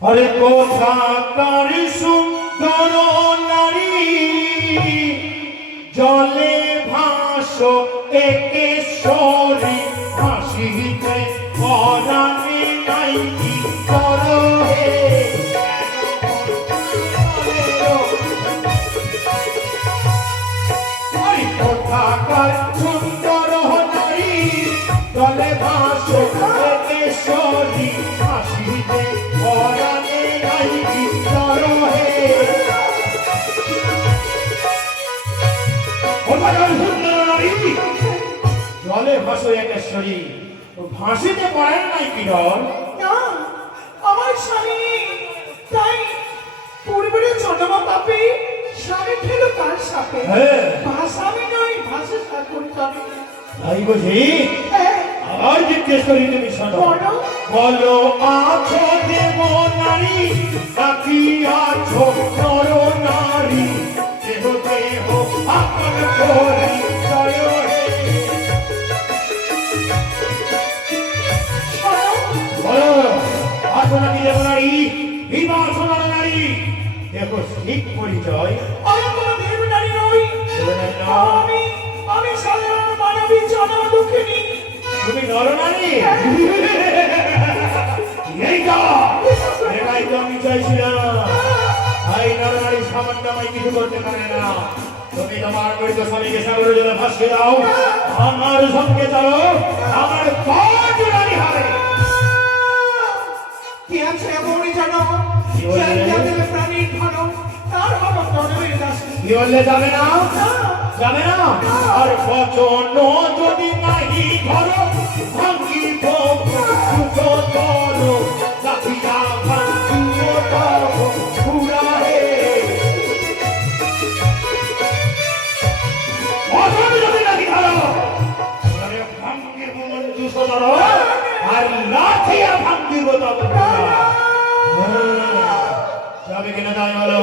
আরে কোথাকার সুন্দর নারী। জলে ভাসো একেশ্বরী হাসিতে পরাণে নাই কি করো হে কোথাকার সুন্দর নারী। জলে ভাসো একেশ্বরী হাসিতে পরাণে জলে ভাসো একেশ্বরী ভাসিতে পারে নাই কি ডর না আমার স্বামী তাই পরিবারের জন্ম পাপে স্বামী ফেল তার সাথে হ্যাঁ। ভাষামি নয় ভাষা সাথে তাই বুঝি? হ্যাঁ। আর জিজ্ঞেস করি তুমি শোনো। বলো। আছো দেব নারী নাকি আছো আছো নাকি দেব নারী আছো নর নারী। দেখো ঠিক পরিচয়। আমি কোনো দেবনারী নই। দেবনারী নও। আমি আমি সাধারণ মানবী জনম দুঃখিনী। তুমি নর নারী এইটা এটাই তো আমি চাইছিলাম। এই নরনারী সামান্য আমায় কিছু করতে পারে না। তুমি তোমার মৃত স্বামীকে সাগরে জলে ভাসিয়ে দাও। আমার সঙ্গে চলো। বললে যাবে না? যাবে না? আর বচন যদি নাহি ধরো আর লাঠিয়া ভাঙ্গিব তত যাবে কিনা তাই বলো?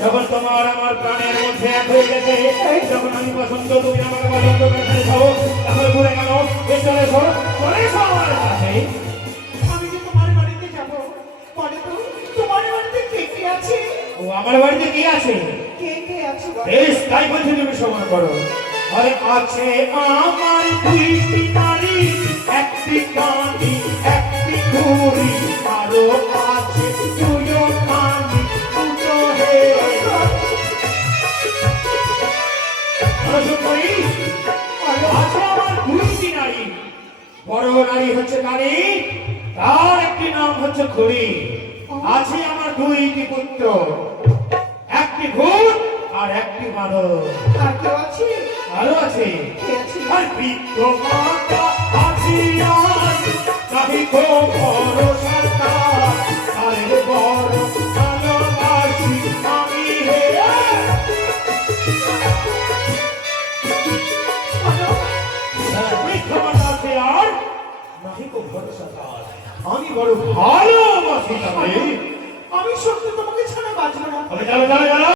যখন তোমার আমার প্রাণের মধ্যে এক হয়ে গেছে যখন আমি পছন্দ তুমি আমাকে পছন্দ করে ফেলেছো তাহলে ঘুরে গেল। এ চলে এসো চলে এসো আমার কাছে আমি যে তোমার বাড়িতে যাব? বলে তো তোমার বাড়িতে কে কে আছে? ও আমার বাড়িতে কি আছে? কে কে আছে বেশ তাই বলছি তুমি শ্রবণ করো। আরে আছে আমার বড় নারী হচ্ছে নারী তার একটি নাম হচ্ছে খুড়ি। আছে আমার দুইটি পুত্র একটি ভূত আর একটি মানব আর কেউ আছে? আরও আছে? আর বৃদ্ধ মাতা আছি আর নাহি আমি বড় ভালোবাসি আমি সত্যি তোমাকে ছাড়া বাঁচবো না।